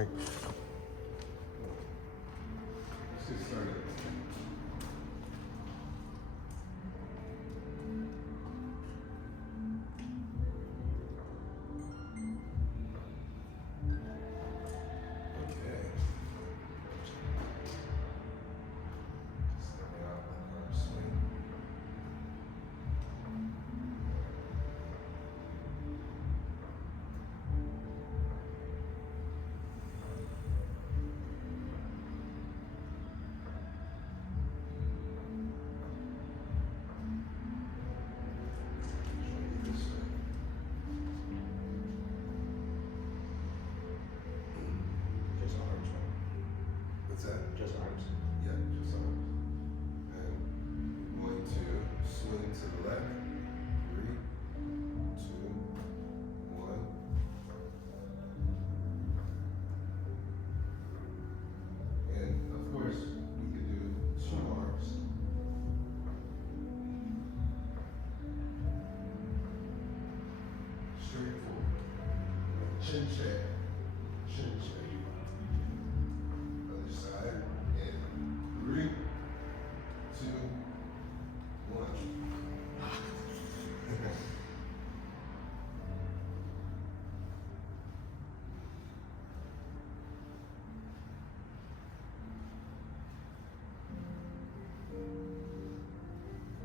Okay. Let's get started. Okay. Stepping out, let the arms swing. Just arms, right? What's that? Just arms. Yeah, just arms. And we're going to swing to the left. 3, 2, 1. And of course, we could do 2 arms. Straight forward. Chin check. Chin check. Other side. And 3, 2, 1.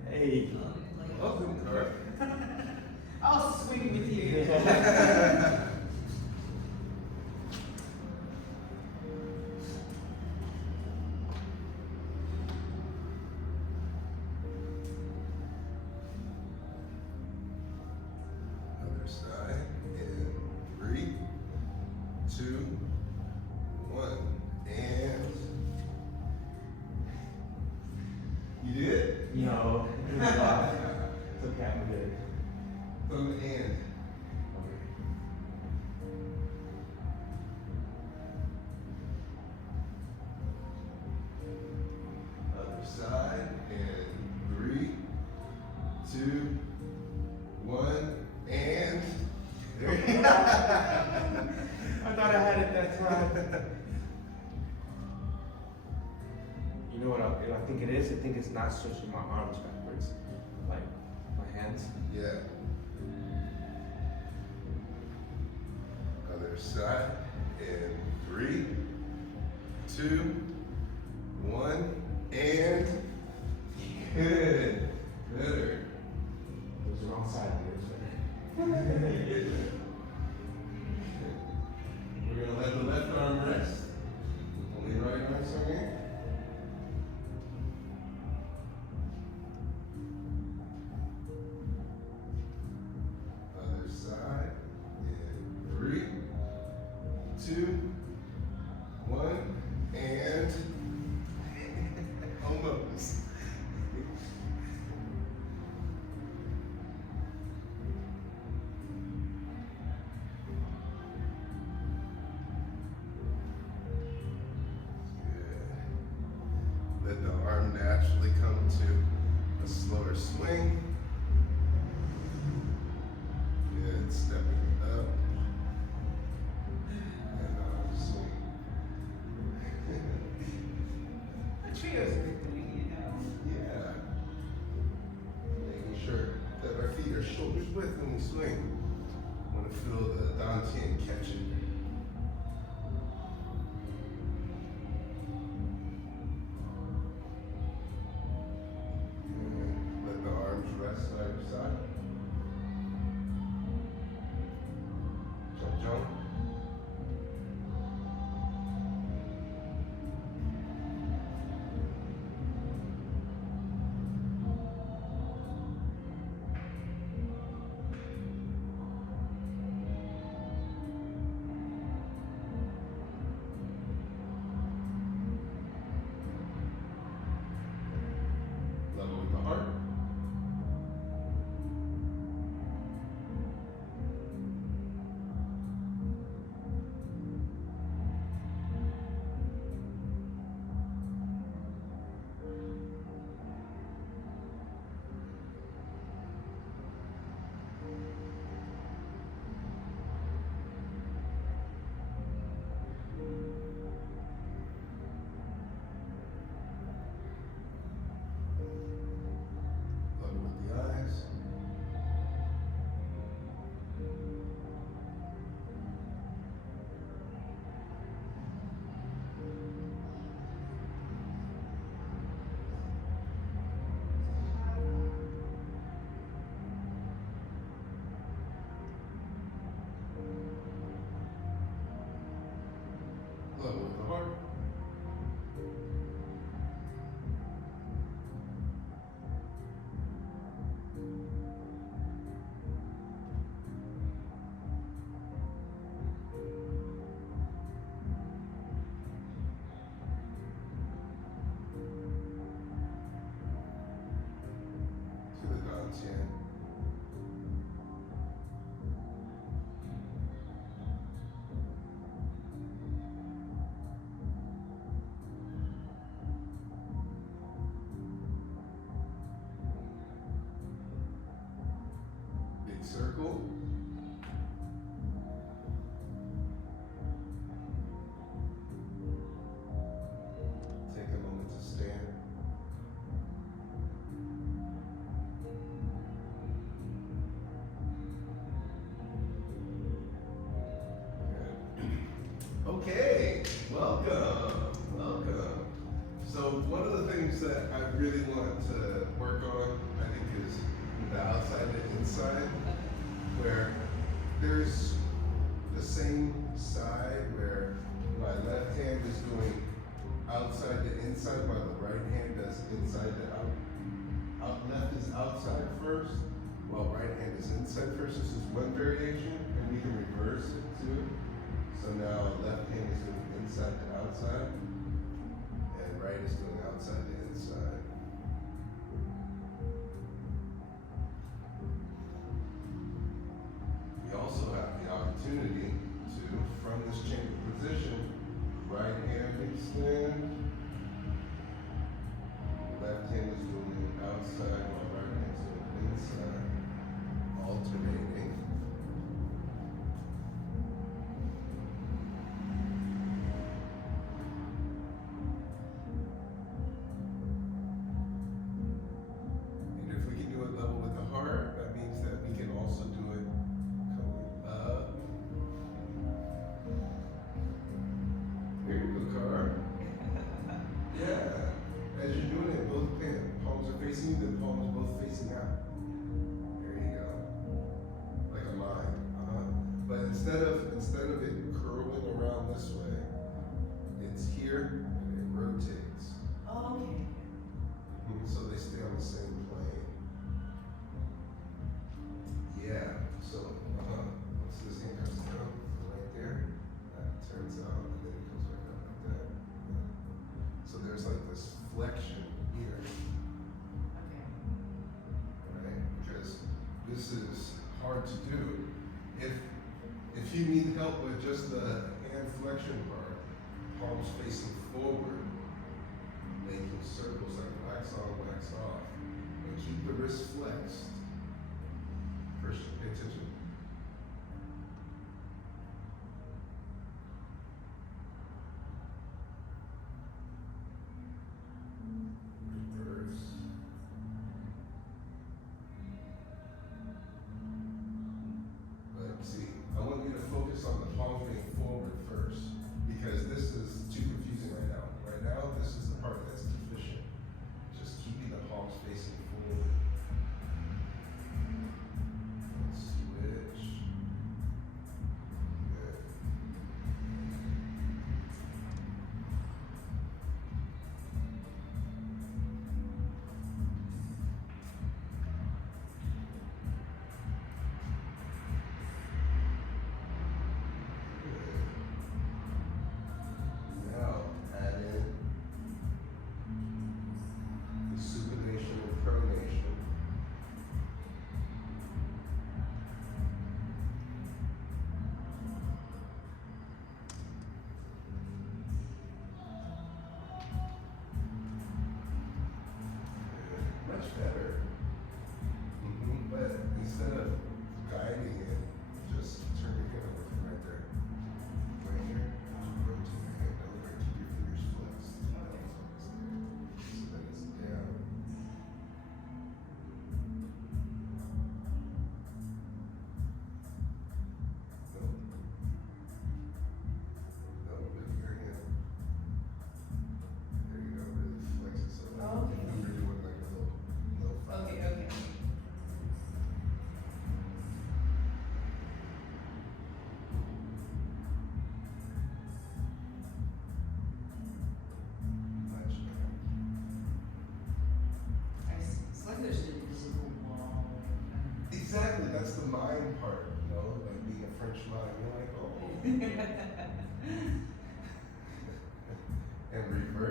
Hey. Welcome, Kurt. I'll swing with you. Other side. And 3, 2, 1. And you did? No. It's okay, I'm good. Thumb and. Other side. And 3, 2, 1. And there you go. I thought I had it that time. You know what I think it is? I think it's not switching my arms backwards. Like my hands. Yeah. Other side. And 3, 2, 1. And good. Better. It was the wrong side of yours. We're gonna let the left arm rest. Only right arm swinging. Other side. And 3, 2, 1, and almost. Good. Let the arm naturally come to a slower swing. Good. Stepping up. And arm swing. The trio's a good thing, you know. Yeah. Making sure that our feet are shoulders width when we swing. Want to feel the Dantian catching. And let the arms rest side to side. Jump, jump. level with the heart. To the dantian. Big circle. Take a moment to stand. Okay, welcome, welcome. So one of the things that I really want to work on, I think, is the outside and inside, where there's the same side where my left hand is doing outside to inside, while the right hand does inside to out. Left is outside first, while right hand is inside first. This is one variation, and we can reverse it too. So now left hand is doing inside to outside, and right is doing outside to inside. We also have the opportunity to, from this chamber position, right hand extend, left hand is doing outside, while right hand is doing inside, alternating. And if we can do it level with the heart, that means that we can also do it coming up. Here you go, Car. Yeah. As you're doing it, both palms are facing you, the palms are both facing out. There you go. Like a line. But instead of it curling around this way, it's here and it rotates. Oh, okay. So they stay on the same plane. Yeah. So, once this hand comes down, right there, that turns out, and then it comes back up like that. So there's like this flexion here, Okay. right? Because this is hard to do. If you need help with just the hand flexion part, palms facing forward, making circles like wax on, wax off, and keep the wrist flexed. First, pay attention. Reverse. But see, I want you to focus on the palms being forward first, because this is too confusing right now. Right now, this is the part that's deficient. Just keeping the palms facing forward. Switch.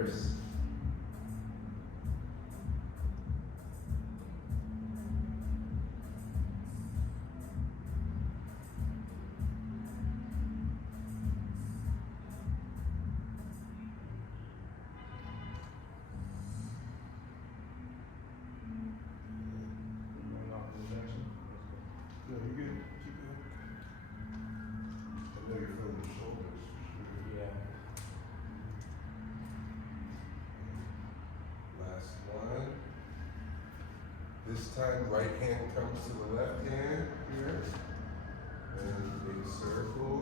first. No, you're good. Keep going. I know you're feeling the shoulders for sure. Yeah. Last one. This time, right hand comes to the left hand here. And big circle.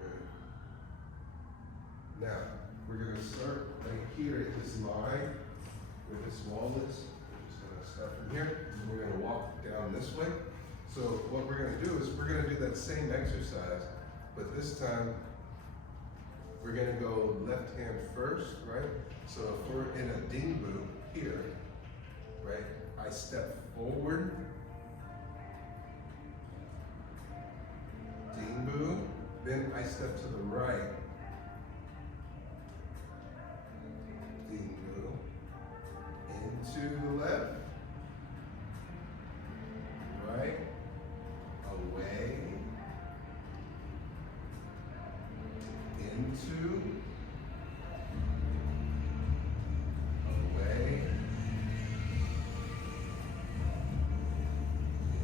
Good. Now, we're going to start right here at this line where this wall is. We're just going to step in here and we're going to walk down this way. So what we're going to do is we're going to do that same exercise, but this time we're going to go left hand first, right? So if we're in a dingbu here, right, I step forward, dingbu, then I step to the right, dingbu, into the left, right, away, into, away,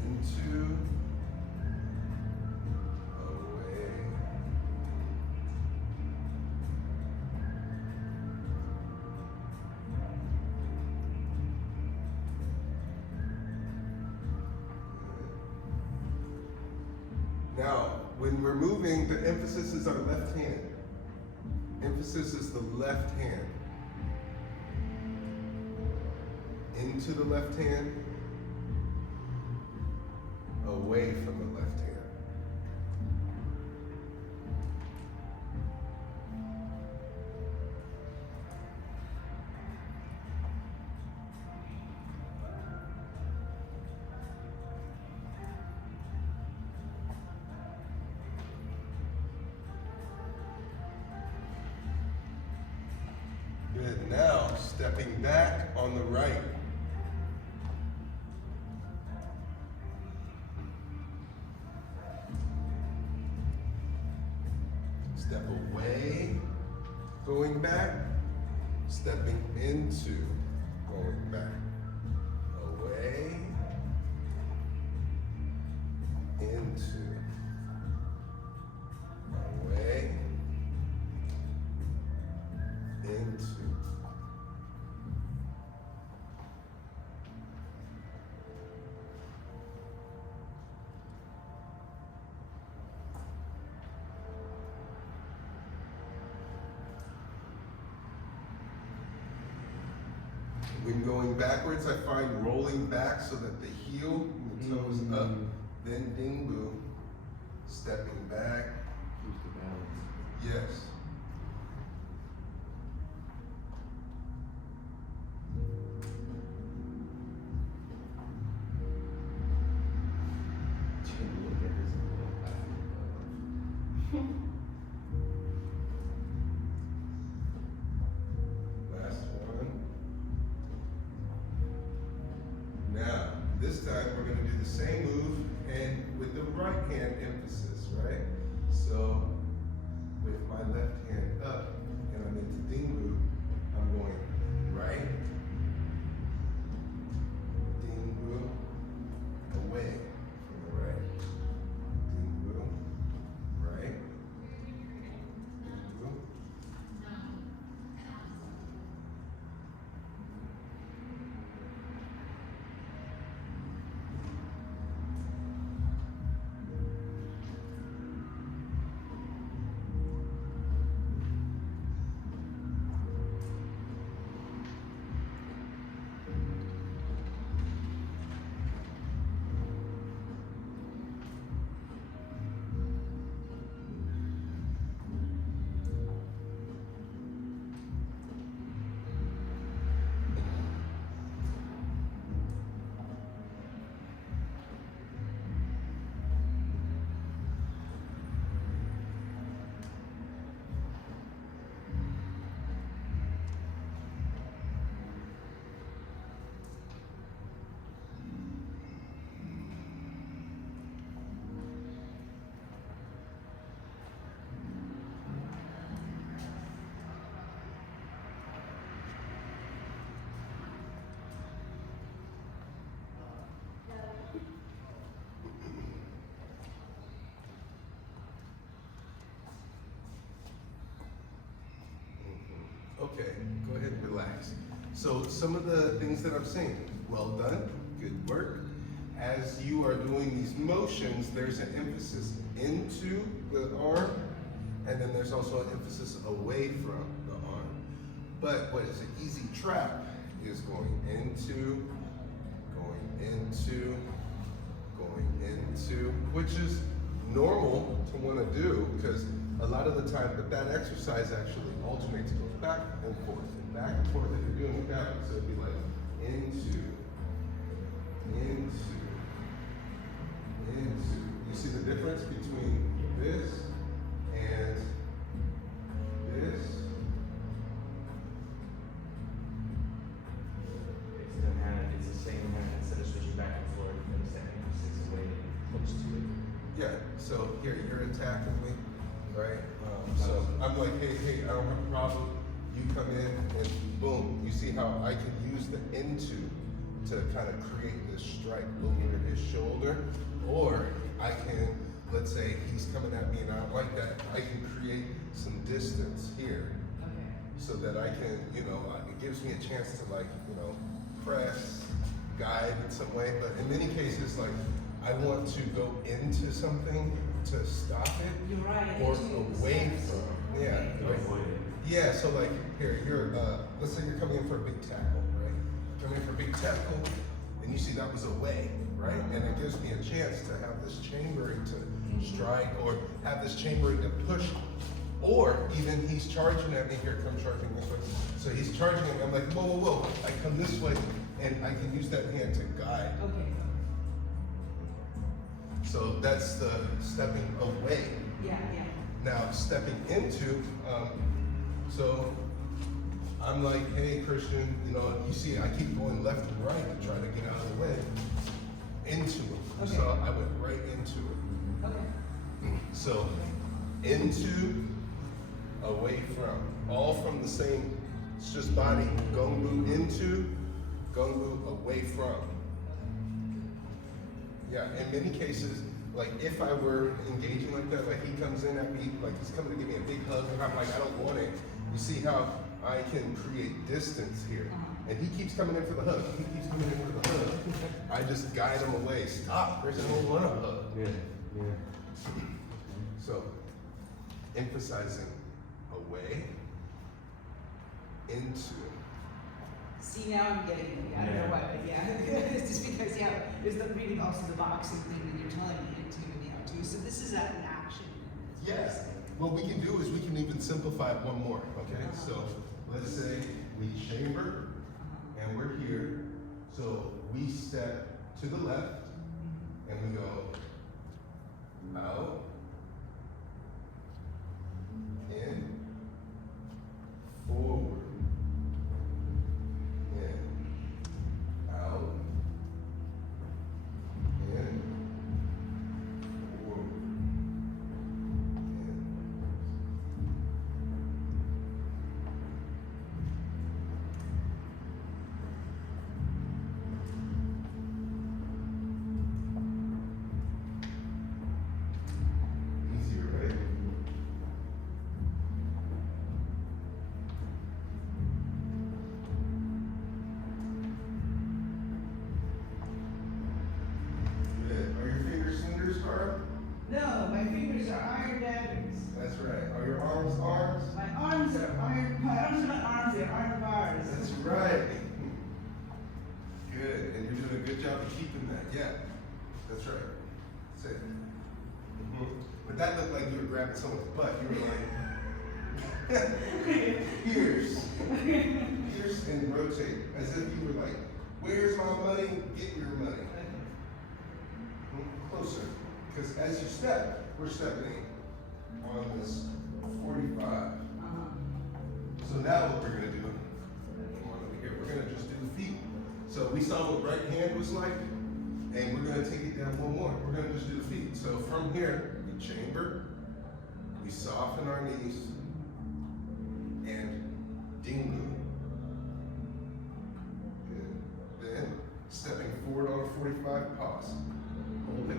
into, away. Now, when we're moving, the emphasis is our left hand. Emphasis is the left hand. Into the left hand, away from the left hand. Good. Now, stepping back on the right. Step away, going back, stepping into, going back. Away, into, away, into. When going backwards, I find rolling back so that the heel and the toe is up. Then dingbu, stepping back. Keeps the balance. Yes. Look at this little Last one. Now, this time we're going to do the same move and with the right hand emphasis, right? So, with my left hand up and I'm into dingbu, I'm going right, dingbu, away from the right, dingbu, right, dingbu. Okay, go ahead and relax. So some of the things that I'm saying, well done, good work. As you are doing these motions, there's an emphasis into the arm, and then there's also an emphasis away from the arm. But what is an easy trap is going into, which is normal to want to do because a lot of the time, but that exercise actually alternates, goes back and forth and back and forth if you're doing it that way. So it'd be like into. You see the difference between this and this? It's the hand, it's the same hand instead of switching back and forth, there's that emphasis away close to it. Yeah, so here, you're attacking me, right? So I'm like, hey, I don't have a problem. You come in and boom, you see how I can use the into to kind of create this strike over his shoulder, or I can, let's say he's coming at me and I don't like that, I can create some distance here Okay. so that I can, it gives me a chance to press, guide in some way, but in many cases, like, I want to go into something to stop it, You're right. or into away steps. from, yeah. Okay. To avoid it. Yeah, so like, here, let's say you're coming in for a big tackle, right? Coming in for a big tackle, and you see that was away, right? And it gives me a chance to have this chambering to strike, or have this chambering to push, or even he's charging at me, here, come charging this way. So he's charging at me, I'm like, whoa, I come this way, and I can use that hand to guide. Okay. So that's the stepping away. Yeah. Now, stepping into, so I'm like, hey, Christian, you see, I keep going left and right to try to get out of the way. Into it. Okay. So I went right into it. Okay. So, into, away from. All from the same, it's just body. Gongbu into, Gongbu away from. Yeah, in many cases, like if I were engaging like that, like he comes in at me, like he's coming to give me a big hug, and I'm like, I don't want it. You see how I can create distance here. And he keeps coming in for the hug. He keeps coming in for the hug. I just guide him away. Stop, Chris, I don't want a hug. Yeah. So, emphasizing away, into. See, now I'm getting it. I don't know why, but yeah. It's just because, there's the reading also the boxing thing that you're telling me to, too. So this is an action. Yes. What we can do is we can even simplify it one more, okay? So, let's say we chamber, and we're here. So, we step to the left, and we go out, in, forward, in, out, in, forward, in. Easier, right? Good. Are your fingers cinders, Cara? No, my fingers are iron daggers. That's right. Are your arms arms? My arms are iron. My arms are not arms. They're iron bars. That's right. Good. And you're doing a good job of keeping that. Yeah. That's right. That's it. But that looked like you were grabbing someone's butt. You were like, here's and rotate. As if you were like, where's my money? Get your money. Closer. Because as you step, we're stepping on this 45. So now what we're going to do, come on over here, we're going to just do the feet. So we saw what right hand was like, and we're going to take it down one more. We're going to just do the feet. So from here, we chamber, we soften our knees, and dingu. Good. Then, stepping forward on a 45, pause. Hold it.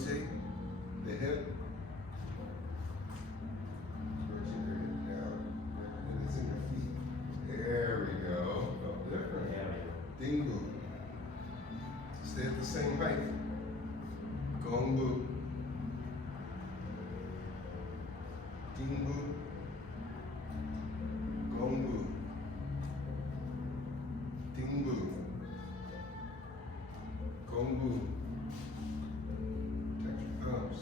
rotate the hip. Rotate your hip down. And it's in your feet. There we go. Oh, different. Ding bu. Stay at the same height. Gong bu. Ding bu. Gong bu. Ding bu. Gong bu. Touch your thumbs.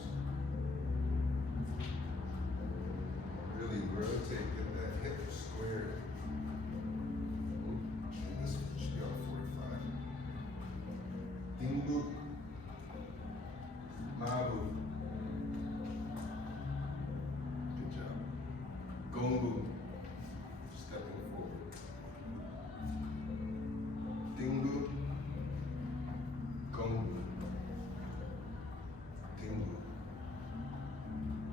Really rotate, get that hip squared. This should be on 45. Ding bu. Ma bu. Good job. Gong bu. Stepping forward. Ding bu. Gong bu. Ding bu.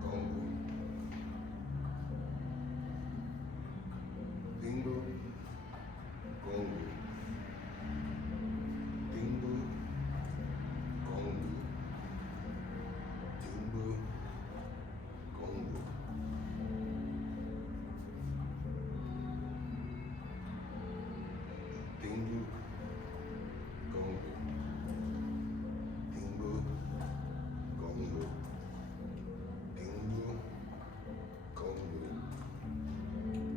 Gong bu. Ding bu. Gong bu. Ding bu. Gong bu. Ding bu. Gong bu. Ding bu. Gong bu. Ding bu. Gong bu. Ding bu. Gong bu.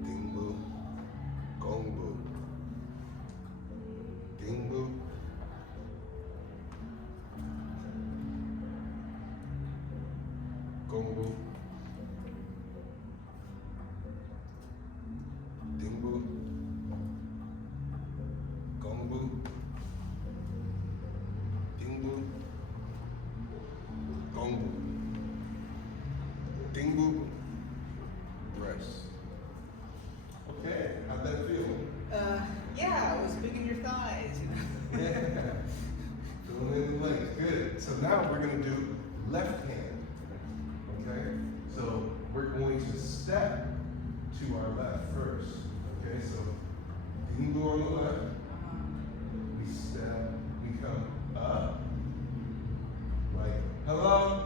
Ding bu. Gong bu. Ding bu. Gong bu. Ding bu. Gong bu. Ding bu. Gong bu. Ding bu. Rest. Okay, how'd that feel? Yeah, it was big in your thighs, you know. Yeah. Feeling in the legs. Good. So now we're going to do left hand. Okay? So we're going to step to our left first. Okay? So ding bu on the left. We step. We come up. Like, hello.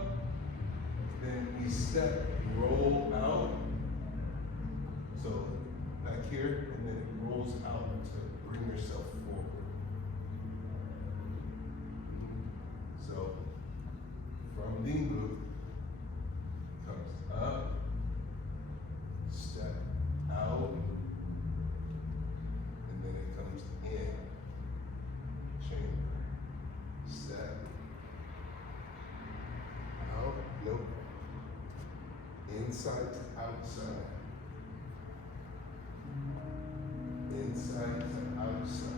Then we step, roll out. So back here, and then it rolls out to bring yourself forward. So from ding bu comes up, step out, and then it comes in. Chamber. Step out, nope. Inside to outside. Inside to outside.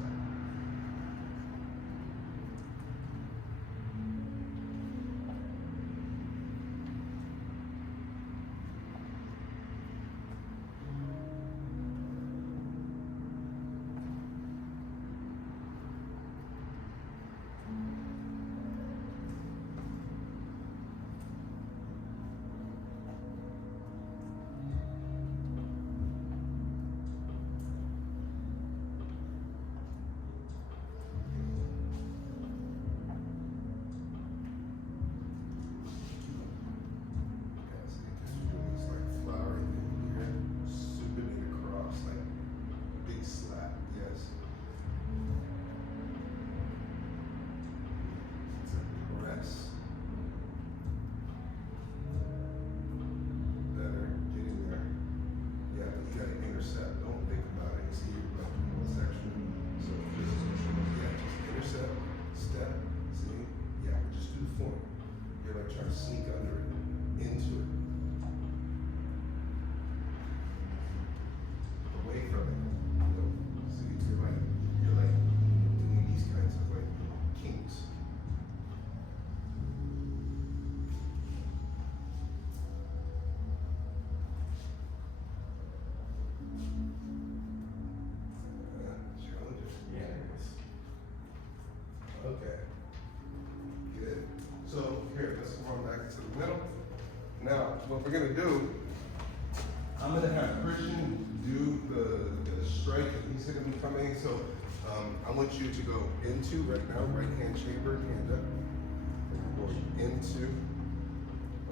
Okay. Good. So here, let's come on back to the middle. Now, what we're gonna do, I'm gonna have Christian do the strike that he's gonna be coming. So I want you to go into right now, right hand chamber, hand up. Going into.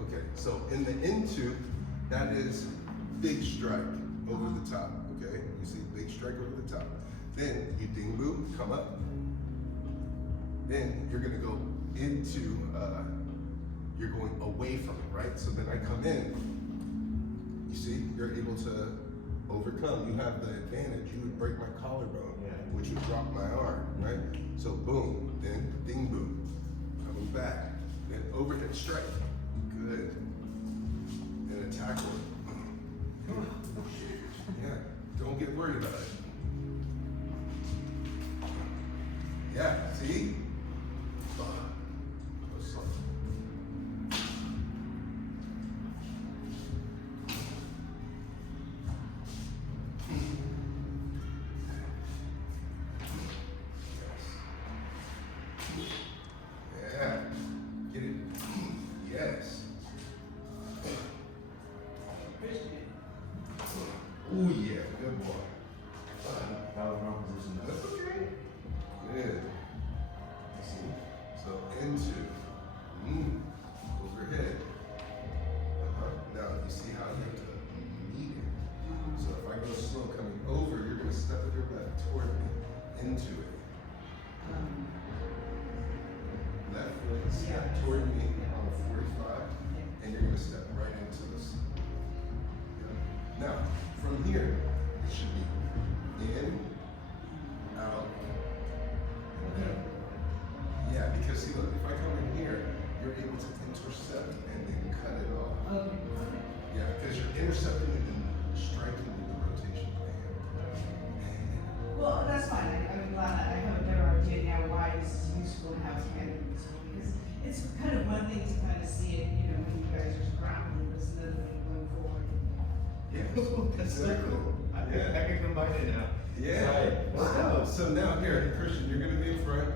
Okay, so in the into, that is big strike over the top. Okay, you see big strike over the top. Then you ding boo, come up. Then you're gonna go into, you're going away from it, right? So then I come in, you see, you're able to overcome. You have the advantage. You would break my collarbone, which would drop my arm, right? So boom, then ding boom, coming back, then overhead strike, good. Then a tackle. Yeah, don't get worried about it. Yeah, see? Go slow. Yeah, get it. Yes. Oh yeah, good boy. That was wrong position. That's okay. Good. See? So into, overhead. Now you see how you have to meet it. So if I go slow coming over, you're gonna step with your left toward me, into it. Left foot, step toward me on a 45, and you're gonna step right into this. Yeah. Now, from here, it should be in, out. Yeah, because see, look, if I come in here, you're able to intercept and then cut it off. Yeah, because you're intercepting and then striking with the rotation of the hand. Well, that's fine. I'm glad that I have a better idea now why this is useful and how it's handled. Because it's kind of one thing to kind of see it, you know, when you guys are grappling, but it's another thing going forward. Yeah, That's so exactly. cool. I can combine it now. Yeah. Right. Wow. So now here, Christian, you're gonna be in front,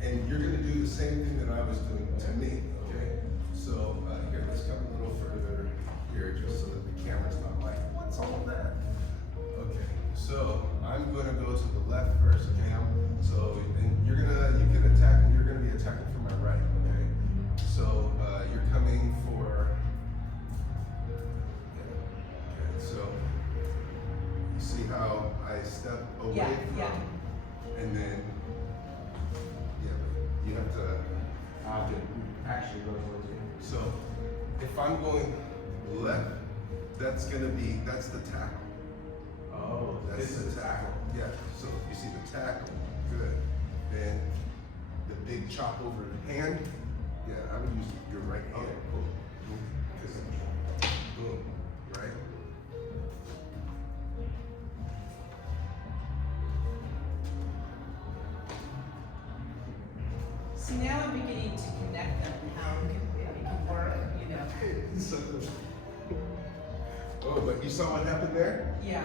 and you're gonna do the same thing that I was doing to me. Okay. So here, let's come a little further here, just so that the camera's not like, what's all that? Okay. So I'm gonna go to the left first. Okay. So and you can attack. You're gonna be attacking from my right. Okay. So you're coming for. Okay. So. You see how I step away from, and then, you have to. I have to actually go towards you. So, if I'm going left, that's the tackle. Oh, That's this the is tackle. Yeah. So you see the tackle, good. Then the big chop over the hand. Yeah, I would use your right hand. Boom, boom, boom, right. See, now I'm beginning to connect them and how it can work, you know. So, oh, but you saw what happened there? Yeah.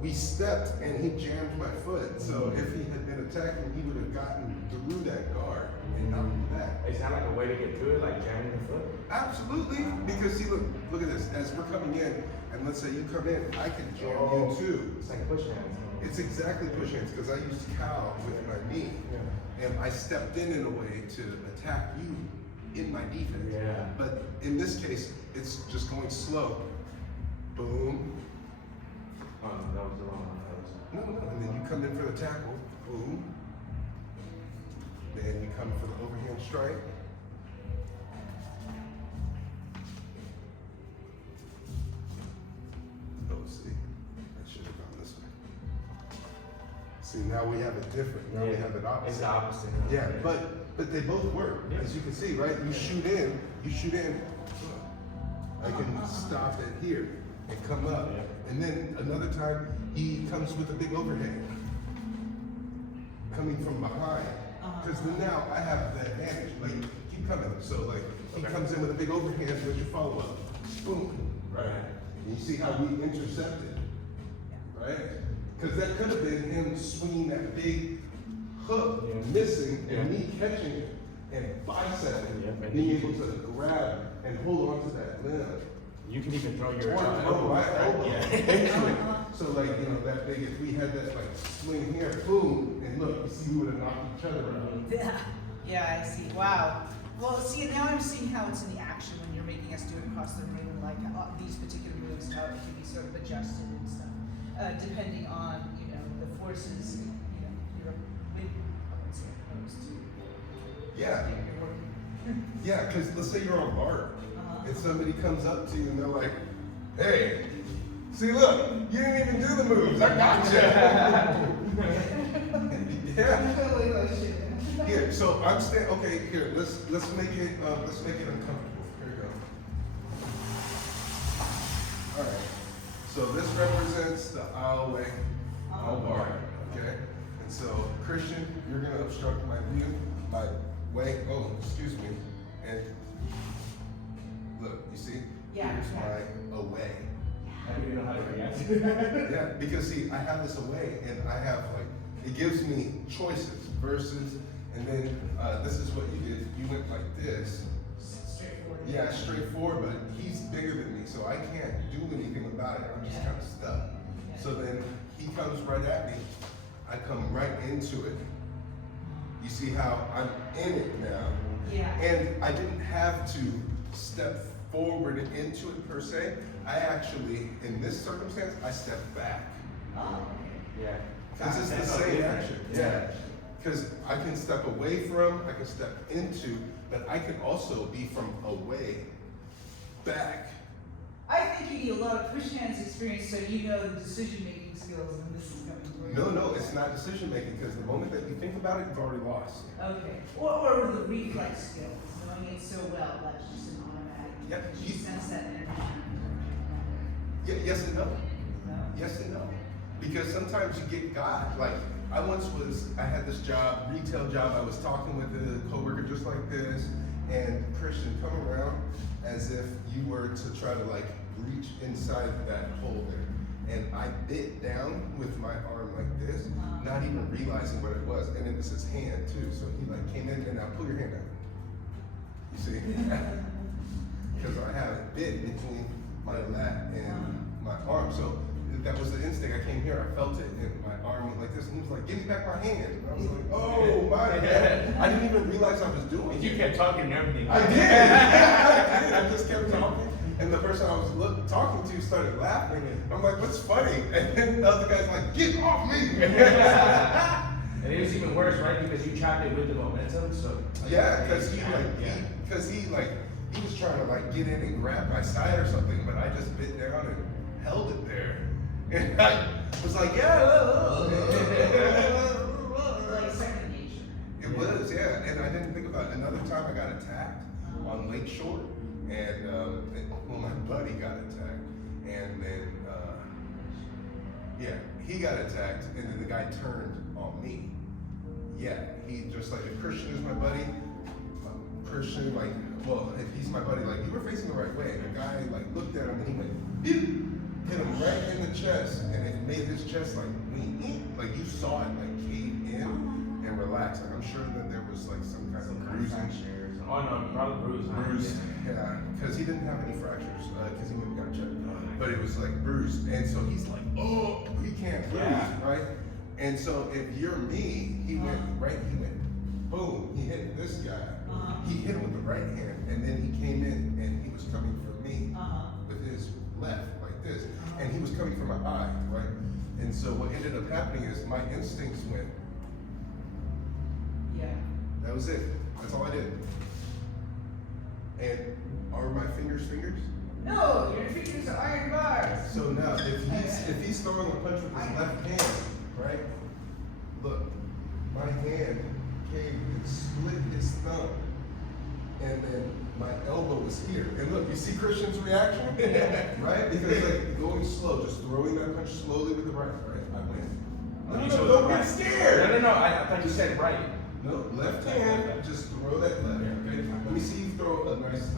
We stepped and he jammed my foot. So if he had been attacking, he would have gotten through that guard and not through that. Is that like a way to get through it, like jamming the foot? Absolutely, because see, look at this. As we're coming in, and let's say you come in, I can jam you too. It's like push hands. It's exactly push hands because I used cow with my knee, and I stepped in a way to attack you in my defense. Yeah. But in this case, it's just going slow. Boom. Oh, that was the wrong one. No, and then you come in for the tackle. Boom. Then you come for the overhand strike. Oh, see, I should have gone this way. See, now we have it different. Now we have it opposite. It's the opposite. Yeah, but they both work, as you can see, right? You shoot in. I can stop it here and come up. And then another time, he comes with a big overhand. Coming from behind. Because then now I have the advantage. Like, keep coming. So like, he comes in with a big overhand, where's your follow-up? Boom. Right. And you see how we intercepted, right? Because that could have been him swinging that big hook, missing, and me catching it, and bicepping, being able to grab and hold on to that limb. You can even throw your elbow elbow. into it. So like, you know, that big, if we had that like swing here, boom, and look, you see we would have knocked each other out. Yeah, I see. Wow. Well, see, now I'm seeing how it's in the action when you're making us do it across the room, like these particular moves, how it can be sort of adjusted and stuff, depending on, the forces, you're with, I would say, opposed to. Yeah. You're working. Yeah, because let's say you're on bar, and somebody comes up to you and they're like, hey, see, look, you didn't even do the moves. I gotcha. Yeah. Here, so I'm standing. Okay, here. Let's make it uncomfortable. Here we go. All right. So this represents the aisle way, aisle bar. Okay. And so Christian, you're gonna obstruct my view, my way. Oh, excuse me. And look, you see? Yeah. Here's my away. I don't even know how to react. Yeah, because see, I have this away, and I have it gives me choices versus, and then this is what you did. You went like this. Straightforward. Yeah, straightforward, but he's bigger than me, so I can't do anything about it. I'm just kind of stuck. So then he comes right at me. I come right into it. You see how I'm in it now. Yeah. And I didn't have to step forward into it per se. I actually, in this circumstance, I stepped back. Oh, okay. Yeah. Because it's the same action. Yeah. Because I can step away from, I can step into, but I can also be from away back. I think you need a lot of push hands experience so you know the decision-making skills and this is coming through. No, it's not decision making because the moment that you think about it, you've already lost. Okay. Or the reflex skills, knowing it so well, that's just an automatic. Yeah, You sense that energy. Yeah, yes and no. No? Yes and no. Because sometimes you get God. Like, I had this job, retail job, I was talking with a coworker just like this, and Christian come around as if you were to try to reach inside that hole there. And I bit down with my arm like this, not even realizing what it was. And it was his hand too. So he came in and now pull your hand out. You see? Because I have it bit between my lat and my arm. So that was the instinct. I came here, I felt it, and my arm went like this, and he was like, give me back my hand. And I was like, oh my God. I didn't even realize I was doing it. You kept talking and everything. I did. Yeah, I did. I just kept talking. And the person I was talking to started laughing. And I'm like, what's funny? And then the other guy's like, get off me. And it was even worse, right? Because you trapped it with the momentum, so. Yeah, because he was trying to get in and grab my side or something, but I just bit down and held it there. And I was like, yeah. Like second nature. It was, yeah. And I didn't think about it. Another time I got attacked on Lakeshore, and my buddy got attacked, and then he got attacked, and then the guy turned on me. Yeah, he just if Christian is my buddy, Christian if he's my buddy, you were facing the right way, and the guy looked at him and he went, beep, hit him right in the chest, and it made his chest you saw it cave in and relax. I'm sure that there was some kind of bruising. Oh no, probably Bruised, yeah, because he didn't have any fractures, because he went and got checked. But it was bruised, and so he's like, oh, he can't breathe, right? And so if you're me, he went boom, he hit this guy. He hit him with the right hand, and then he came in and he was coming for me with his left, like this. And he was coming for my eye, right? And so what ended up happening is my instincts went. Yeah. That was it. That's all I did. And are my fingers? No, your fingers are iron bars. So now, if he's throwing a punch with his left hand, right? Look, my hand came and split his thumb, and then my elbow was here. And look, you see Christian's reaction, right? Because going slow, just throwing that punch slowly with the right, I win. No, don't get scared. No, I thought you said right. No, left hand, just throw that left, okay? Let me see you throw a nice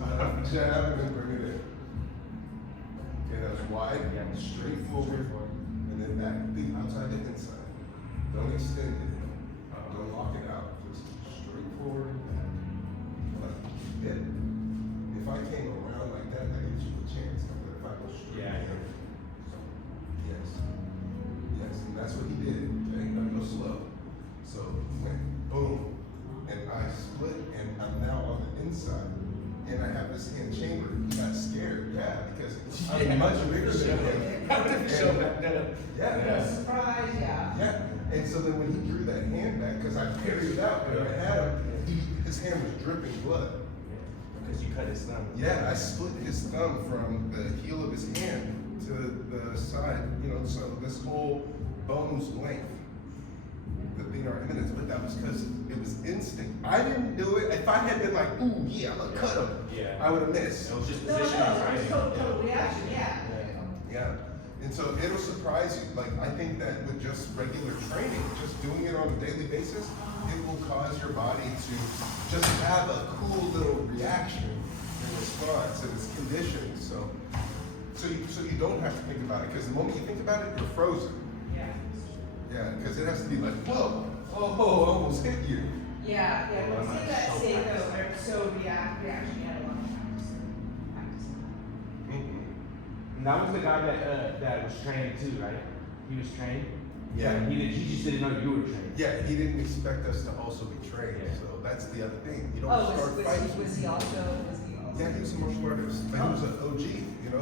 jab and then bring it in. Okay, that was wide, straight forward, and then back. Think outside to inside. Don't extend it. Don't lock it out. Just straight forward and back. Hit. If I came around like that gives you a chance. But if I go straight in. Yes. Yes, and that's what he did. Okay, now go slow. So he went boom, and I split, and I'm now on the inside. And I have this hand chamber. He got scared, because I'm much bigger than him. Yeah. Surprise, yeah. Yeah. And so then when he drew that hand back, because I carried it out when I had him, his hand was dripping blood. Because you cut his thumb. Yeah, I split his thumb from the heel of his hand to the side, so this whole bone's length. Our eminence, but that was because it was instinct. I didn't do it. If I had been like, ooh, yeah, I'm gonna cut him, I would have missed. It was just No, position and timing. it's total reaction, yeah. Yeah. And so it'll surprise you. Like, I think that with just regular training, just doing it on a daily basis, it will cause your body to just have a cool little reaction in response, and it's conditioned. So you don't have to think about it, because the moment you think about it, you're frozen. Yeah, because it has to be like, whoa, I almost hit you. Yeah, but see that state though, where it's so reaction, you had a lot of practice. And that was the guy that was trained too, right? He was trained? Yeah. He just didn't know you were trained. Yeah, he didn't expect us to also be trained, so that's the other thing. You don't start fighting. Was he also? Yeah, he was a martial artist, but he was an OG,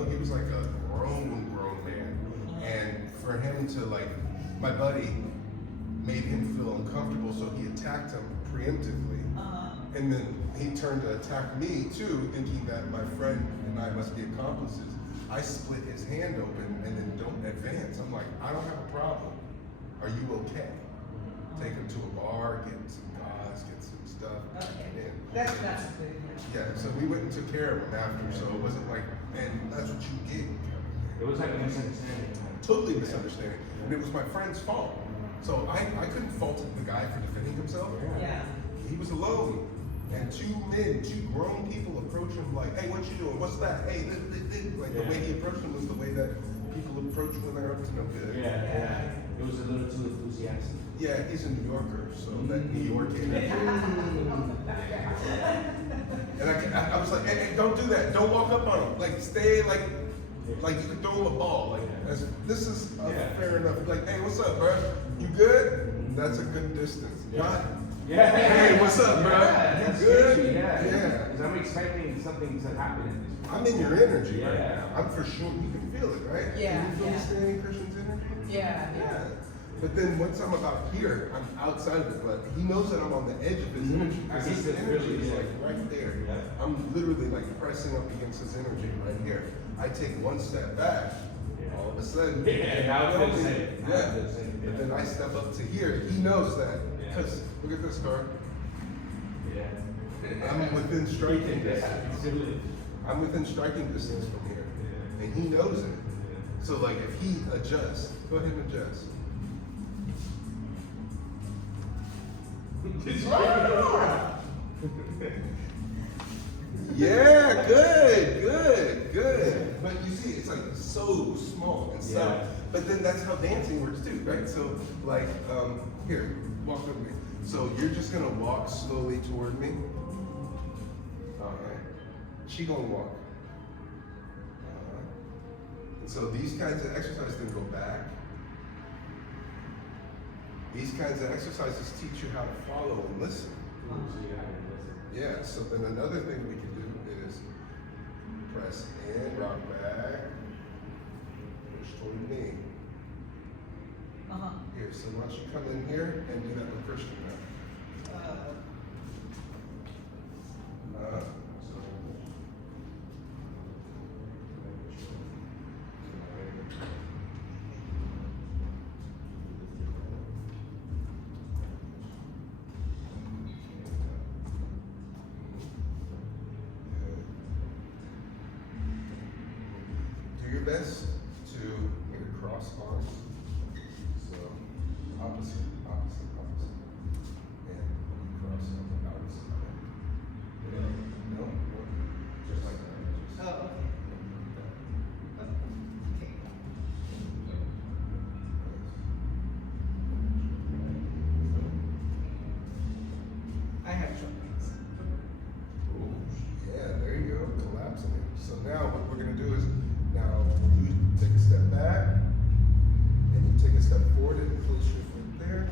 he was like a grown man. And for him to my buddy made him feel uncomfortable, so he attacked him preemptively. And then he turned to attack me too, thinking that my friend and I must be accomplices. I split his hand open and then don't advance. I'm like, I don't have a problem. Are you okay? Take him to a bar, get some gauze, get some stuff. Okay. And That's good. yeah, so we went and took care of him after, so it wasn't like, and that's what you get. It was like a misunderstanding. Totally misunderstanding. And it was my friend's fault. So I couldn't fault the guy for defending himself. Yeah. He was alone. And two grown people approached him like, hey, what you doing? What's that? Hey, the way he approached him was the way that people approach when they're up to no good. Yeah. It was a little too enthusiastic. Yeah, he's a New Yorker, so that New York energy. And I was like, hey, don't do that. Don't walk up on him. Stay like you could throw him a ball. This is fair enough. Like, hey, what's up, bro? You good? That's a good distance. Not, hey, what's up, bro? You good? Scary, yeah. Because I'm expecting something to happen at this point. I'm in your energy right Yeah. now. I'm for sure. You can feel it, right? Yeah, Can you feel yeah. the standing Christian's energy? Yeah. But then once I'm about here, I'm outside of it. But he knows that I'm on the edge of his energy. Because his energy is right there. Yeah. I'm literally pressing up against his energy right here. I take one step back, all of a sudden, now it feels safe. But then I step up to here. He knows that. Because look at this car. Yeah. I'm within striking distance. I'm within striking distance from here. And he knows it. So if he adjusts, go ahead and adjust. Yeah, good. But you see, it's so small and subtle. But then that's how dancing works too, right? So here, walk with me. So you're just gonna walk slowly toward me. Qigong walk. And so these kinds of exercises then go back. These kinds of exercises teach you how to follow and listen. Yeah, so then another thing we can do is press in, rock back, push toward me. Here, so why don't you come in here and do that with Christian now. Do your best to get a cross arm. So opposite. And you cross on the outside. No, just like that. Oh, okay. I have trouble. Yeah, there you go, collapsing it. So now what we're gonna do is, you take a step back, and you take a step forward and place your foot there.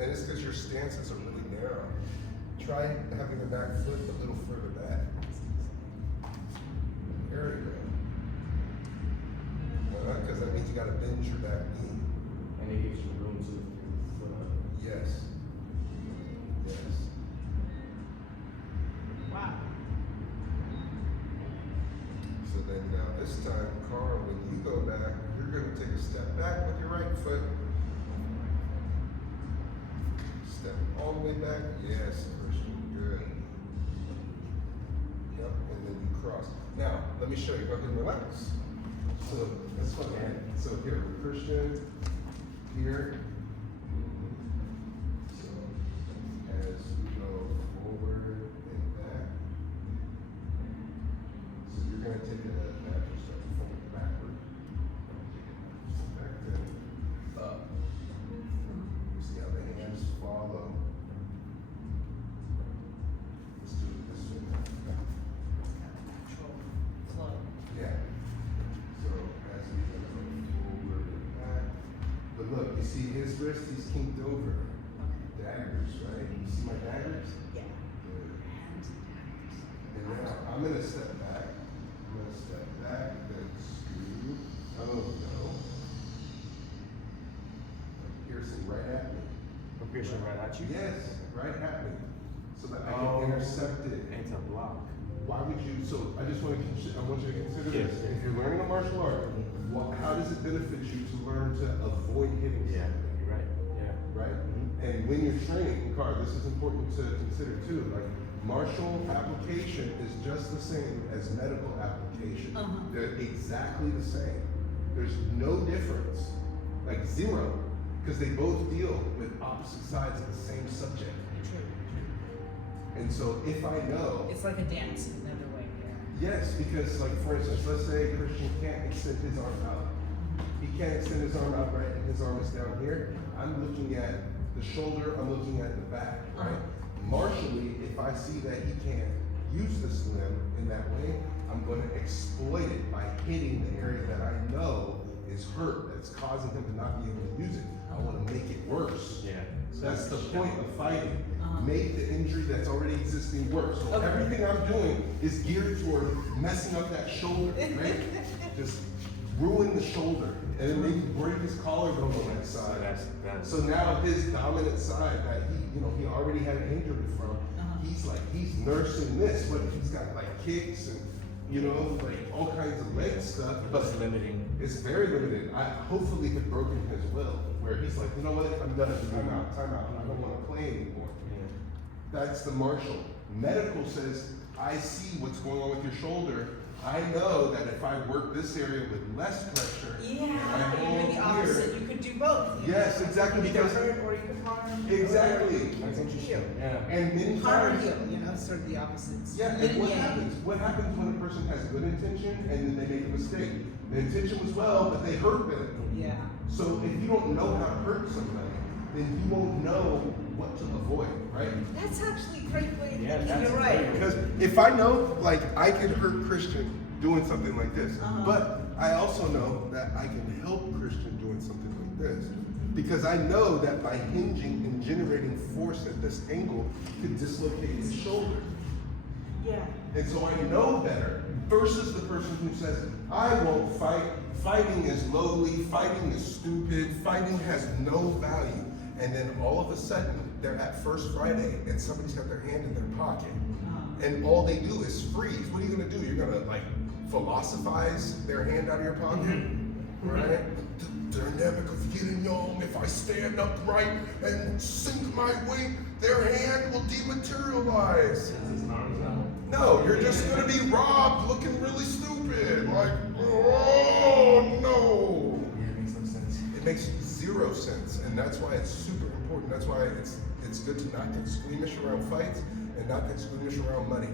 and it's because your stances are really narrow. Try having the back foot a little further back. There you go. Because that means you got to bend your back knee. And it gives you room to lift your foot up. Yes. Yes. Wow. So then now this time, Carl, when you go back, you're going to take a step back with your right foot. Step all the way back. Yes, Christian. Good. Yep, and then you cross. Now, let me show you. Go ahead and relax. So that's fun, man. So here, Christian, here. So as we go forward and back. So you're going to take a natural step forward, backward. Back then, up. See how the hands follow. Let's do it this way. Natural flow. Yeah. So as we go forward and back. But look, you see his wrist, he's kinked over. Okay. Daggers, right? You see my daggers? Yeah. Good. Hands and And now I'm gonna step back. I'm gonna step back, then screw. Oh no. Piercing right at me. I'm piercing right at you? Yes, right at me. So that I Oh. can intercept it. And to block. Why would you? So I just want to. I want you to consider Yes. this. If you're learning a martial art, how does it benefit you to learn to avoid hitting Yeah, something? you're right. Yeah. Right? Mhm. And when you're training, Car, this is important to consider too. Like martial application is just the same as medical application. They're exactly the same. There's no difference, like zero, because they both deal with opposite sides of the same subject. True. And so if I know, It's like a dance in another way. Yeah. yes, because like for instance, let's say Christian can't extend his arm out. He can't extend his arm out, right? And his arm is down here. I'm looking at the shoulder, I'm looking at the back, right? Martially, if I see that he can't use this limb in that way, I'm going to exploit it by hitting the area that I know is hurt, that's causing him to not be able to use it. I want to make it worse. Yeah. That's the point of fighting. Uh-huh. Make the injury that's already existing worse. So Okay. everything I'm doing is geared toward messing up that shoulder, right? Just ruin the shoulder, and then maybe break his collarbone on that So side. that's So now his dominant side that he already had an injury from, Uh-huh. he's nursing this, but he's got like kicks and like all kinds of leg stuff. But it's limiting. it's very limited. I hopefully have broken his will, where he's like, you know what, I'm done. Time out. I don't want to play anymore. Yeah. That's the martial. Medical says, I see what's going on with your shoulder. I know that if I work this area with less pressure, Yeah, and I you're hold doing the opposite. You could do both. You Yes, could- exactly, You could because- hurt or you could harm. Exactly. That's interesting. Yeah. and many Harm or times, heal, sort of the opposites. yeah, Yin and what yang. happens? What happens when a person has good intention and then they make a mistake? The intention was well, but they hurt them. Yeah. So if you don't know how to hurt somebody, then you won't know what to avoid, right? That's actually a great way of Yeah, thinking. that's You're a right. great Because if I know, like, I can hurt Christian doing something like this, Uh-huh. but I also know that I can help Christian doing something like this. Because I know that by hinging and generating force at this angle could dislocate his shoulder. Yeah. And so I know better versus the person who says, I won't fight. Fighting is lowly, fighting is stupid, fighting has no value. And then all of a sudden, they're at First Friday and somebody's got their hand in their pocket. And all they do is freeze. What are you gonna do? You're gonna like philosophize their hand out of your pocket? Right? The dynamic of yin and yang, if I stand upright and sink my weight, their hand will dematerialize. His arms out. No, you're just gonna be robbed looking really stupid. Like, oh no. Yeah, it makes no sense. It makes zero sense, and that's why it's super important. That's why it's good to not get squeamish around fights and not get squeamish around money.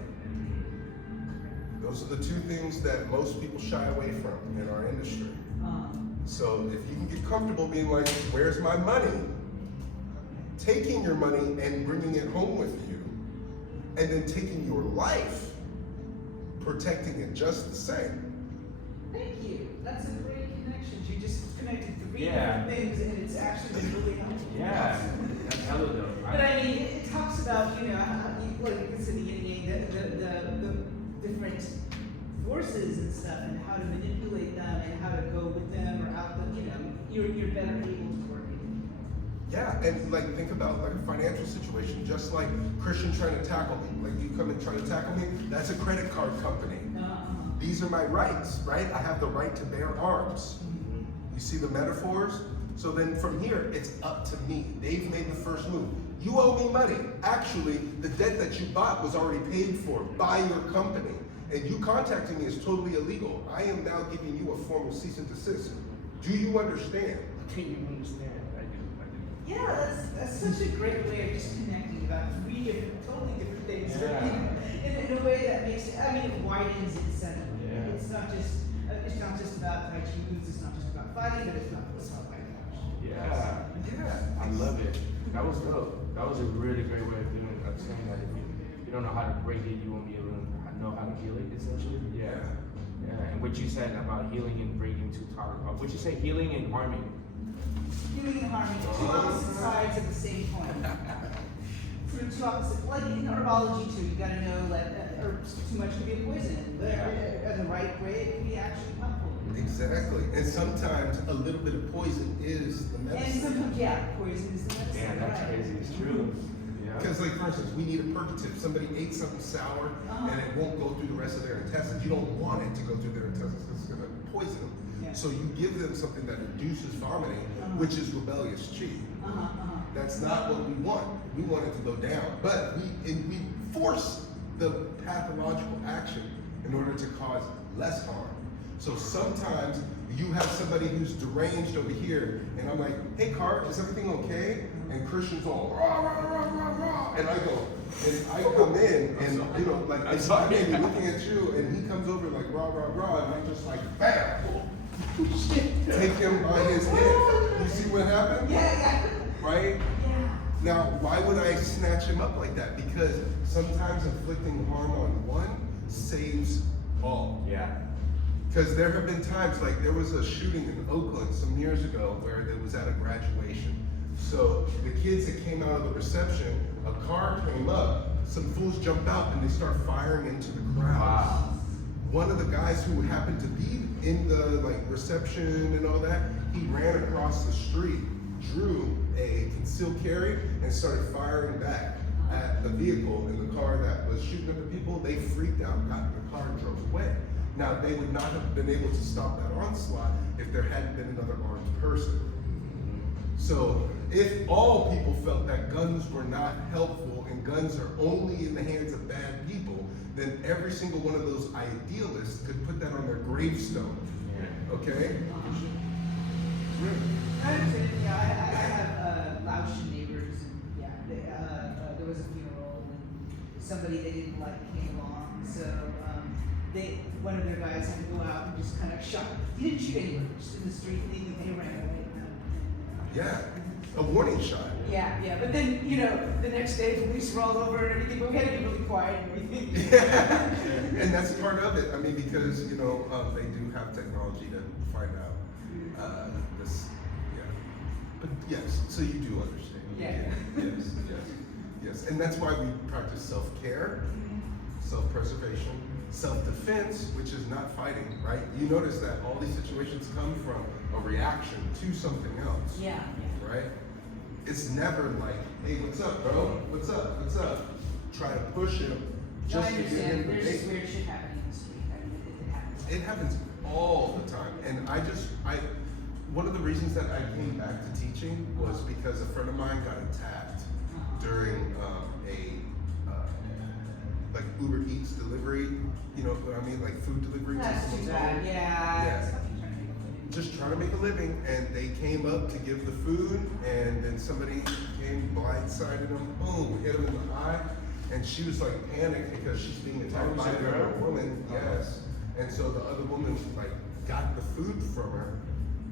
Those are the two things that most people shy away from in our industry. So if you can get comfortable being like, where's my money? Taking your money and bringing it home with you, and then taking your life, protecting it just the same. Thank you. That's a great connection. You just connected three Yeah. different things, and it's actually really helpful. Yeah. That's hella dope. But I mean, it talks about, you know, like it's in the yin yang, the different forces and stuff, and how to manipulate them, and how to go with them or out them. You know, you're better able to work it. Yeah, and like think about like a financial situation, just like Christian trying to tackle me. Like you come and try to tackle me, that's a credit card company. These are my rights, right? I have the right to bear arms. You see the metaphors? So then from here, it's up to me. They've made the first move. You owe me money. Actually, the debt that you bought was already paid for by your company. And you contacting me is totally illegal. I am now giving you a formal cease and desist. Do you understand? Do you understand? I do. Yeah, that's such a great way of just connecting about totally different things. Yeah. In a way that makes it, I mean, it widens it sentiment. Yeah. It's not just about Tai Chi moves, it's not just about fighting, but it's about fighting. Yeah. I love it. That was dope. That was a really great way of doing it. I'm saying that if you don't know how to break it, you won't be able to know how to heal it, essentially. Yeah. And what you said about healing and breaking two topics. What you say, healing and harming. Healing and harmony, two opposite sides of the same coin. Sort of two opposite, like in herbology too, you gotta know that herbs too much can be a poison, but in the right way, it can be actually helpful. Exactly. And sometimes a little bit of poison is the medicine. And sometimes, poison is the medicine. Yeah, that's right. crazy. It's true. Yeah. Because like for instance, we need a purgative. Somebody ate something sour and it won't go through the rest of their intestines. You don't want it to go through their intestines because it's gonna poison them. Yeah. So you give them something that reduces vomiting, which is rebellious chi. That's not what we want. We want it to go down. But we force the pathological action in order to cause less harm. So sometimes you have somebody who's deranged over here, and I'm like, hey, Car, is everything okay? And Christian's all rah, rah, rah, rah, rah. And I go, and I come in, and you know, like I'm maybe looking at you, and he comes over like rah, rah, rah, and I'm just like, bam! Take him by his head. You see what happened? Yeah. Right? Yeah. Now, why would I snatch him up like that? Because sometimes inflicting harm on one saves all. Yeah. Because there have been times, like there was a shooting in Oakland some years ago where it was at a graduation. So the kids that came out of the reception, a car came up, some fools jumped out and they start firing into the crowd. Wow. One of the guys who happened to be in the like reception and all that, he ran across the street, drew a concealed carry and started firing back at the vehicle in the car that was shooting at the people. They freaked out, got in the car and drove away. Now, they would not have been able to stop that onslaught if there hadn't been another armed person. So, if all people felt that guns were not helpful and guns are only in the hands of bad people, then every single one of those idealists could put that on their gravestone. Okay? I have Laotian neighbors, and there was a funeral, and somebody they didn't like came along, so one of their guys had to go out and just kind of shot. He didn't shoot anyone, just in the street, and they ran away. Yeah, a warning shot. Yeah, but then, you know, the next day police were all over and everything, but we had to be really quiet and everything. Yeah, and that's part of it. I mean, because, you know, they do have technology to find out this, But yes, so you do understand. Yeah. Yes. And that's why we practice self-care, self-preservation, self-defense, which is not fighting, right? You notice that all these situations come from a reaction to something else. Yeah. Right? It's never like, hey, what's up, bro? What's up? Try to push him just to get him to There's date. just weird shit happening in the street. I mean, it happens. It happens all the time. And one of the reasons that I came back to teaching was because a friend of mine got attacked during like Uber Eats delivery, you know what I mean? Like food delivery. That's too bad. Yeah. Just trying to make a living, and they came up to give the food, and then somebody came blindsided him, boom, hit him in the eye, and she was like panicked because she's being attacked by another woman. Yes. And so the other woman like got the food from her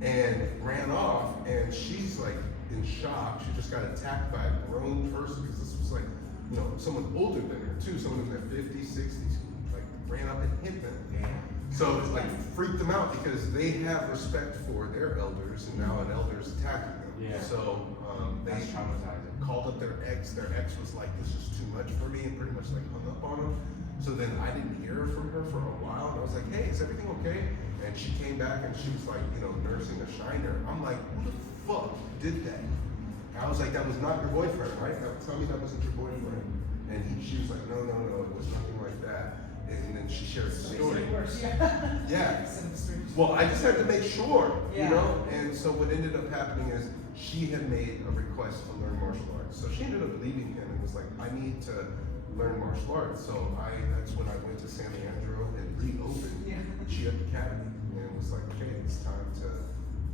and ran off, and she's like in shock. She just got attacked by a grown person, because this was like, you know, someone older than her too, someone in their 50s, 60s, like ran up and hit them. So it like freaked them out because they have respect for their elders, and now an elder's attacking them. Yeah. So that's traumatizing. called up their ex was like, this is too much for me, and pretty much like hung up on them. So then I didn't hear from her for a while, and I was like, hey, is everything okay? And she came back and she was like, you know, nursing a shiner. I'm like, who the fuck did that? And I was like, that was not your boyfriend, right? Now, tell me that wasn't your boyfriend. And she was like, no, it was nothing like that. And then she shared the story. Yeah. Well, I just had to make sure, you know? And so what ended up happening is she had made a request to learn martial arts. So she ended up leaving him and was like, I need to learn martial arts. So that's when I went to San Leandro and reopened Chi Academy. And it was like, okay, it's time to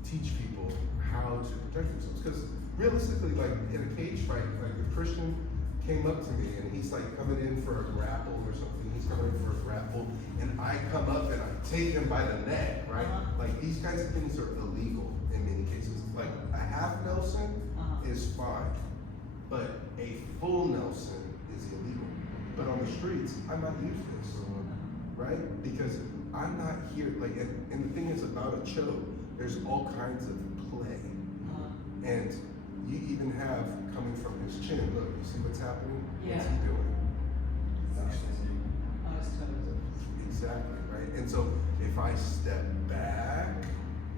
teach people how to protect themselves. Because realistically, like in a cage fight, like a Christian came up to me and he's like coming in for a grapple or something. He's coming in for a grapple, and I come up and I take him by the neck, right? Like these kinds of things are illegal in many cases. Like a half Nelson is fine, but a full Nelson is illegal. But on the streets, I might use this, right? Because I'm not here, like, and the thing is about a choke, there's all kinds of play. And you even have coming from his chin, look, you see what's happening? What's he doing? Exactly, right? And so if I step back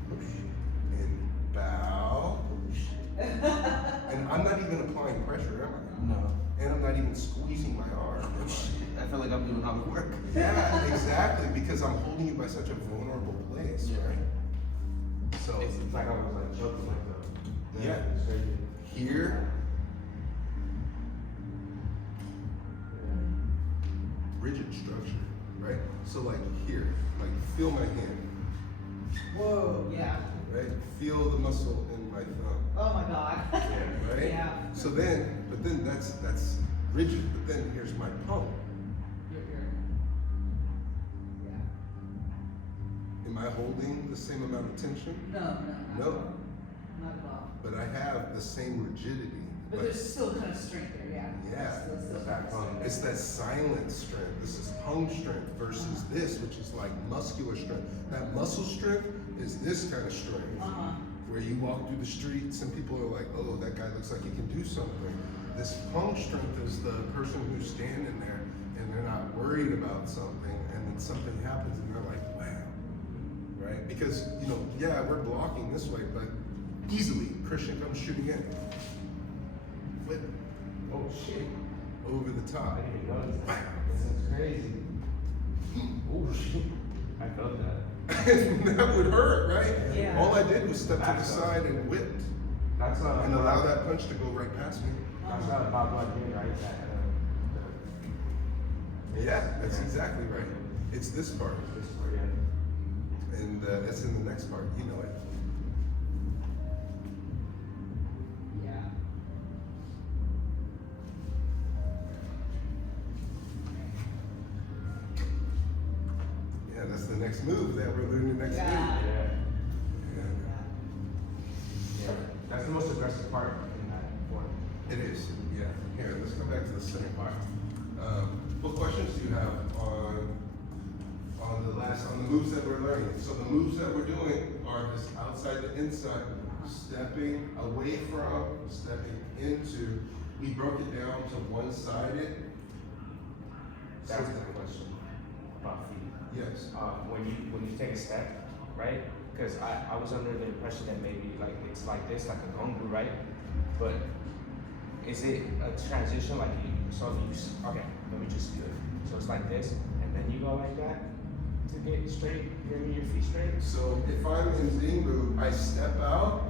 and bow, and I'm not even applying pressure, am I? No. And I'm not even squeezing my arm. I feel like I'm doing all the work. Yeah, exactly, because I'm holding you by such a vulnerable place, right? So It's like I was like choking myself. yeah, It's crazy. here, rigid structure, right? So like here, like feel my hand, Whoa, yeah. right? Feel the muscle in my thumb, Oh my God. right? Yeah. So then, but then that's rigid, but then here's my palm. You're yeah. Am I holding the same amount of tension? No, No. not at all. But I have the same rigidity. But there's still kind of strength there, yeah. Yeah. Still That palm. It's that silent strength. This is tongue strength versus this, which is like muscular strength. That muscle strength is this kind of strength. Where you walk through the streets and people are like, oh, that guy looks like he can do something. This tongue strength is the person who's standing there and they're not worried about something, and then something happens and they're like, wow, right? Because, you know, yeah, we're blocking this way, but easily, Christian comes shooting in. Flip. Oh shit. Over the top. I didn't even notice that. This is crazy. Oh shit. I felt that. That would hurt, right? Yeah. All I did was step to the side and whipped That's and allow that punch to go right past me. That's how Bob Black did, right? Yeah, that's exactly right. It's this part, This is where, yeah. and that's in the next part. You know it. Yeah. Yeah, that's the next move that we're learning next Yeah. week. Yeah. Yeah. Yeah. That's the most aggressive part in that form. It is. Yeah. Here, let's go back to the center part. What questions do you have on the moves that we're learning? So the moves that we're doing are this outside to inside, stepping away from, stepping into. We broke it down to one-sided. That's the question about feet. Yes. When you take a step, right? Because I was under the impression that maybe like it's like this, like a gongu, right? But is it a transition like okay, let me just do it. So it's like this, and then you go like that to get straight, getting your feet straight. So if I'm in Zingu, I step out,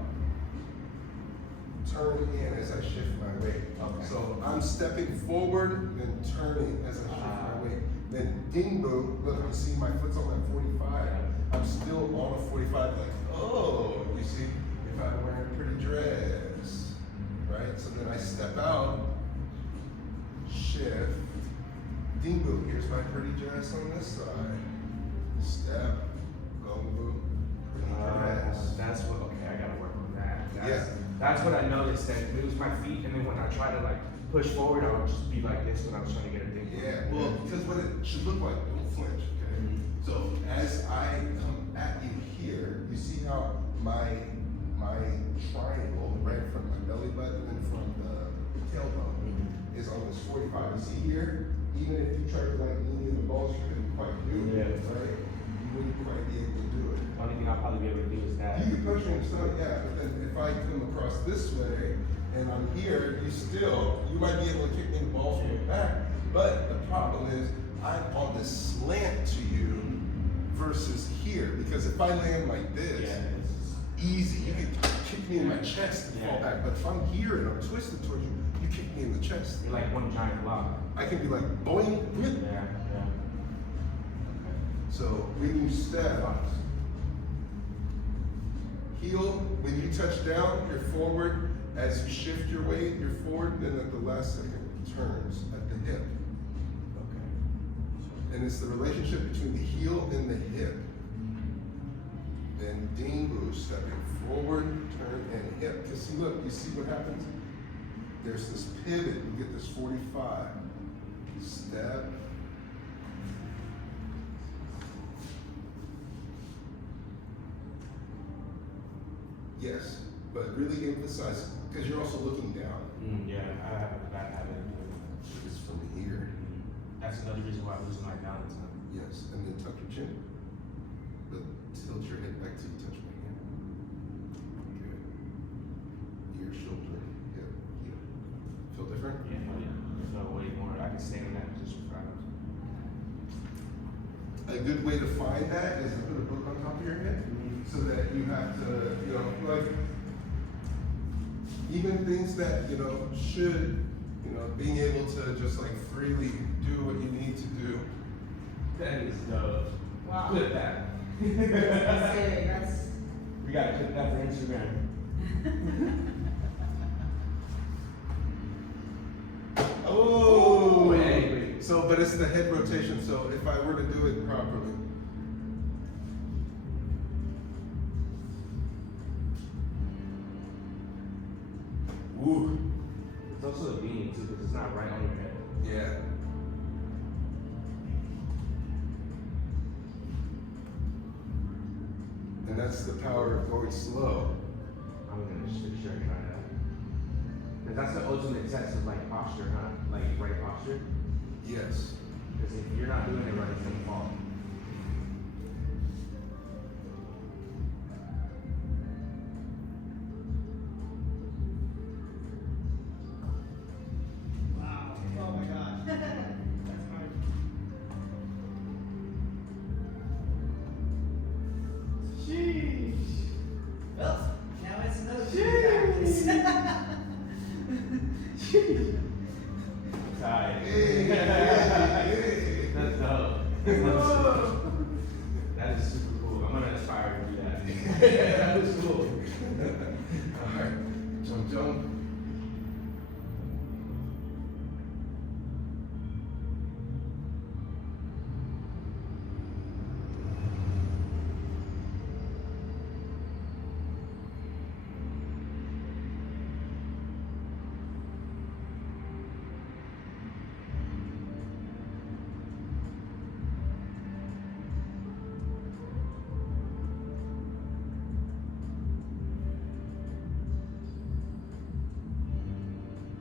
turn in as I shift my weight. Okay. So I'm stepping forward, then turning as I shift my weight. Then Dingbu, look, you see my foot's on that 45. I'm still on a 45, like, oh, you see, if I'm wearing a pretty dress, right? So then I step out, shift, Dingbu, here's my pretty dress on this side. Step, Gongbu, pretty dress. That's what. Okay, I gotta work on that. Yeah. That's what I noticed. That it was my feet, and then when I try to like push forward, I would just be like this when I was trying to get a thing. Yeah, well, because what it should look like, don't flinch, okay? So as I come at you here, you see how my triangle, right, from my belly button and from the it's 45. You see here, even if you try to like lean in the balls, you couldn't quite do it, Yeah. right? You wouldn't quite be able to do it. The only thing I'll probably be able to do is that. You can push me in the stomach, yeah, but then if I come across this way and I'm here, you might be able to kick me in the balls from the back. But the problem is, I'm on this slant to you versus here. Because if I land like this, easy, you can kick me in my chest and fall back. But if I'm here and I'm twisted towards you, you kick me in the chest. You're like one giant block. I can be like, boing, whip. Yeah. So when you step, heel, when you touch down, you're forward. As you shift your weight, you're forward. Then at the last second, turns at the hip. Okay. And it's the relationship between the heel and the hip. Then Dingu, stepping forward, turn, and hip. Because see, look, you see what happens? There's this pivot, you get this 45. Step. Yes, but really emphasize, because you're also looking down. Yeah, I have a bad habit of doing that. It's from here. That's another reason why I lose my balance. Yes, and then tuck your chin. But tilt your head back till you touch my hand. Good. Ear, shoulder, hip, heel. Feel different? Yeah, no, way more. I can stay in that position for hours. A good way to find that is to put a book on top of your head so that you have to, like, even things that, should, being able to just like freely do what you need to do. That is dope. Wow. Clip that. That's We gotta clip that for Instagram. Oh! Wait. So, but it's the head rotation, so if I were to do it properly. Woo. It's also a beanie too, because it's not right on your head. Yeah. And that's the power of going slow. I'm gonna sure try that. Because that's the ultimate test of like posture, huh? Like right posture. Yes. Because if you're not doing it right, it's gonna fall. wow. Oh my gosh. That's hard. Sheesh. Well, now it's another Jeez. practice. Tired. Hey, hey. That's dope. Whoa. That is super cool. I'm gonna aspire to do that. That was cool. Alright. Jump.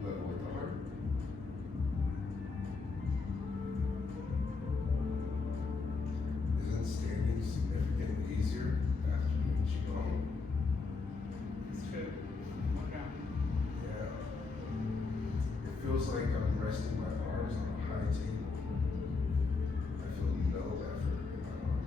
Level with the heart. Isn't standing significantly easier after doing Qigong? It's true. Okay. Yeah. It feels like I'm resting my arms on a high table. I feel no effort in my arm.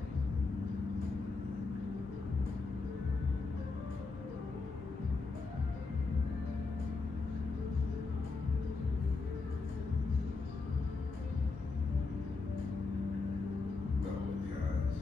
Level with the eyes.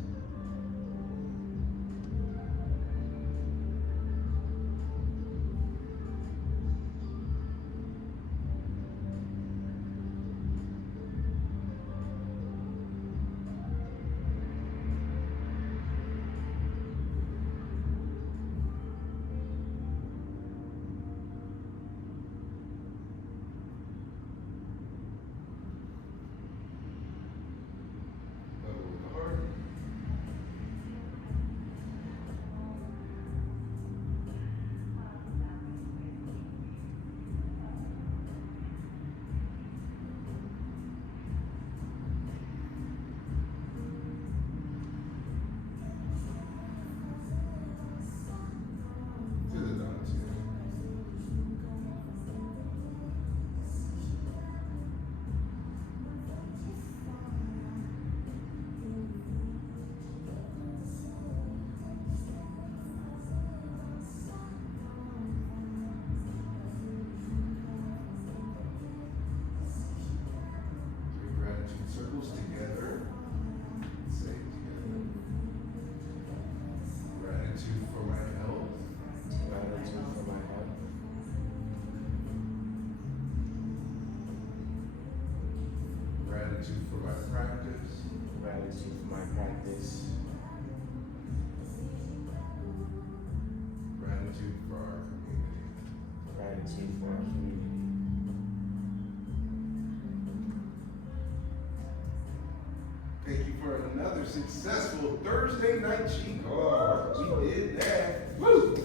Gratitude for my practice. Gratitude for my practice. Gratitude for our community. Gratitude for our community. Thank you for another successful Thursday night Qigong. We did that. Woo!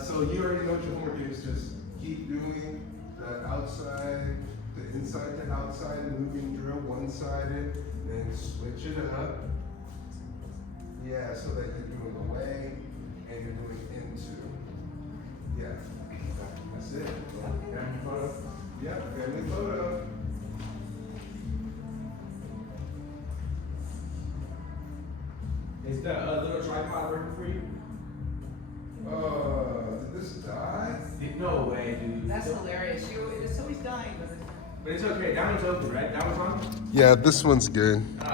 So you already know what your homework is. Just keep doing the outside, the inside to outside moving drill, one-sided, then switch it up. Yeah, so that you're doing away and you're doing into. Yeah, that's it. Family photo. Yeah, family photo. Is the little tripod working for you? Did this die? No way, dude. That's hilarious. It's always dying, but But it's okay. That one's open, right? That one's on? Yeah, this one's good.